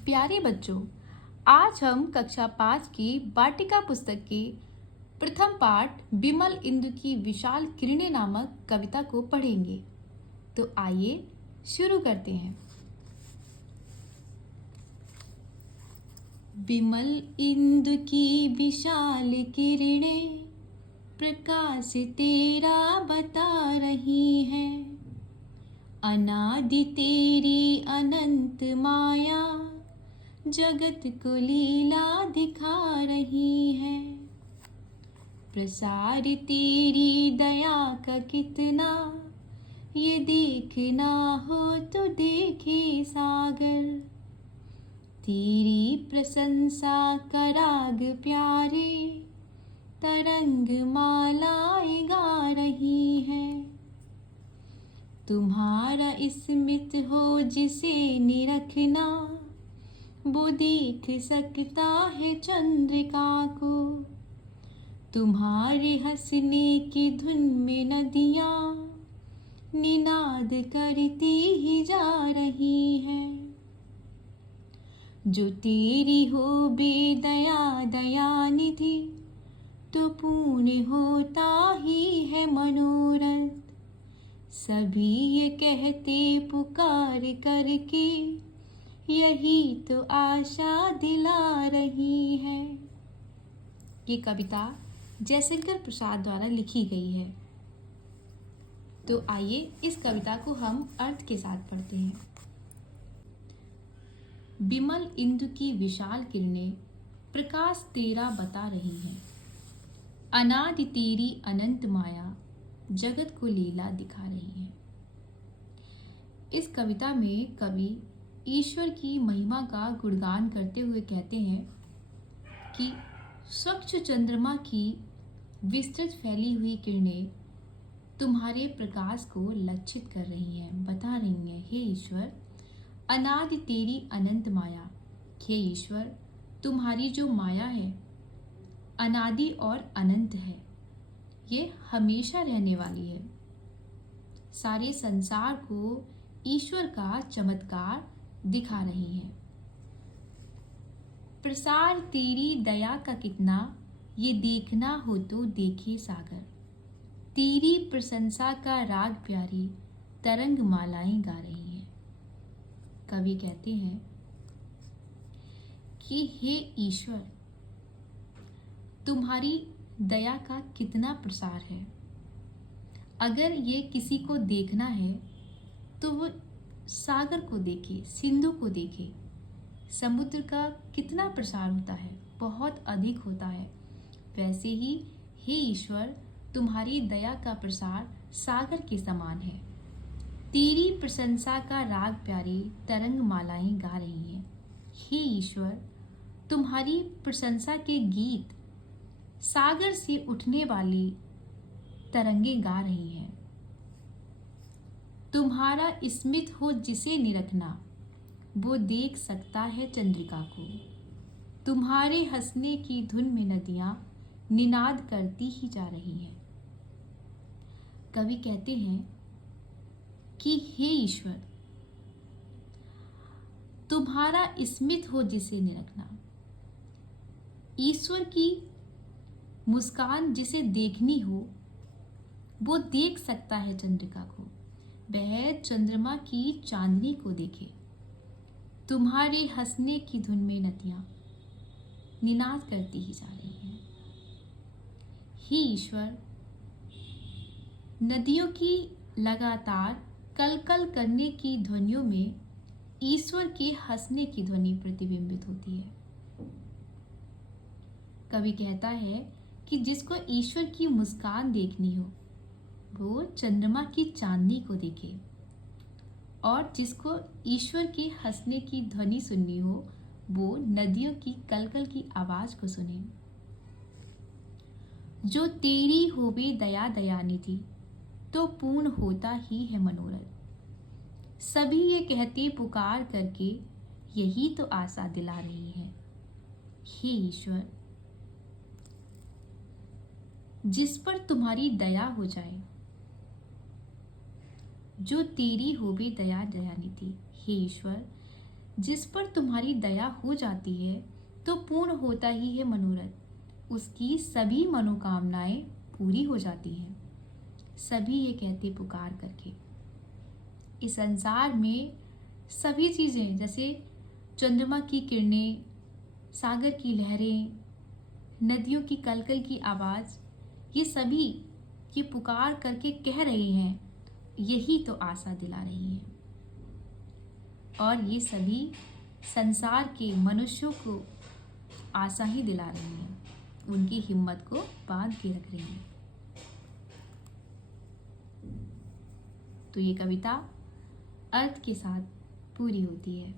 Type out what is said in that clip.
प्यारे बच्चों, आज हम कक्षा 5 की वाटिका पुस्तक के प्रथम पाठ बिमल इंदु की विशाल किरणें नामक कविता को पढ़ेंगे। तो आइए शुरू करते हैं। बिमल इंदु की विशाल किरणें प्रकाश तेरा बता रही हैं। अनादि तेरी अनंत माया जगत को लीला दिखा रही है। प्रसार तेरी दया का कितना ये देखना हो तो देखे सागर। तेरी प्रशंसा का राग प्यारे तरंग मालाएं गा रही है। तुम्हारा स्मित हो जिसे निरखना वो देख सकता है चंद्रिका को। तुम्हारे हंसने की धुन में नदियाँ निनाद करती ही जा रही हैं। जो तेरी हो बेदया दयानिधि तो पूर्ण होता ही है मनोरथ। सभी ये कहते पुकार करके यही तो आशा दिला रही है। ये कविता जयशंकर प्रसाद द्वारा लिखी गई है। तो आइए इस कविता को हम अर्थ के साथ पढ़ते हैं। बिमल इंदु की विशाल किरणें प्रकाश तेरा बता रही हैं। अनादि तेरी अनंत माया जगत को लीला दिखा रही है। इस कविता में कवि ईश्वर की महिमा का गुणगान करते हुए कहते हैं कि स्वच्छ चंद्रमा की विस्तृत फैली हुई किरणें तुम्हारे प्रकाश को लक्षित कर रही हैं, बता रही हैं, हे ईश्वर अनादि तेरी अनंत माया। हे ईश्वर तुम्हारी जो माया है अनादि और अनंत है, ये हमेशा रहने वाली है। सारे संसार को ईश्वर का चमत्कार दिखा रही है। प्रसार तेरी दया का कितना ये देखना हो तो देखे सागर। तेरी प्रशंसा का राग प्यारी तरंग मालाएं गा रही हैं। कवि कहते हैं कि हे ईश्वर तुम्हारी दया का कितना प्रसार है। अगर ये किसी को देखना है तो वो सागर को देखे, सिंधु को देखे। समुद्र का कितना प्रसार होता है, बहुत अधिक होता है। वैसे ही हे ईश्वर तुम्हारी दया का प्रसार सागर के समान है। तेरी प्रशंसा का राग प्यारी तरंग मालाएं गा रही हैं। हे ईश्वर तुम्हारी प्रशंसा के गीत सागर से उठने वाली तरंगें गा रही हैं। तुम्हारा स्मित हो जिसे निरखना वो देख सकता है चंद्रिका को। तुम्हारे हंसने की धुन में नदियां निनाद करती ही जा रही हैं। कवि कहते हैं कि हे ईश्वर तुम्हारा स्मित हो जिसे निरखना। ईश्वर की मुस्कान जिसे देखनी हो वो देख सकता है चंद्रिका को। वह चंद्रमा की चांदनी को देखे। तुम्हारे हंसने की धुन में नदियां निनाद करती ही जा रही हैं। हे ईश्वर नदियों की लगातार कलकल करने की ध्वनियों में ईश्वर के हंसने की ध्वनि प्रतिबिंबित होती है। कवि कहता है कि जिसको ईश्वर की मुस्कान देखनी हो वो चंद्रमा की चांदनी को देखे, और जिसको ईश्वर के हंसने की ध्वनि सुननी हो वो नदियों की कलकल की आवाज को सुने। जो तेरी होवे दया दयानिधि तो पूर्ण होता ही है मनोरथ। सभी ये कहते पुकार करके यही तो आशा दिला रही है। हे ईश्वर जिस पर तुम्हारी दया हो जाए, जो तेरी होवे दया दयानिधि। हे ईश्वर जिस पर तुम्हारी दया हो जाती है तो पूर्ण होता ही है मनोरथ, उसकी सभी मनोकामनाएं पूरी हो जाती हैं। सभी ये कहते पुकार करके। इस संसार में सभी चीज़ें, जैसे चंद्रमा की किरणें, सागर की लहरें, नदियों की कलकल की आवाज़, ये सभी ये पुकार करके कह रही हैं, यही तो आशा दिला रही है। और ये सभी संसार के मनुष्यों को आशा ही दिला रही हैं, उनकी हिम्मत को बांध के रख रही हैं। तो ये कविता अर्थ के साथ पूरी होती है।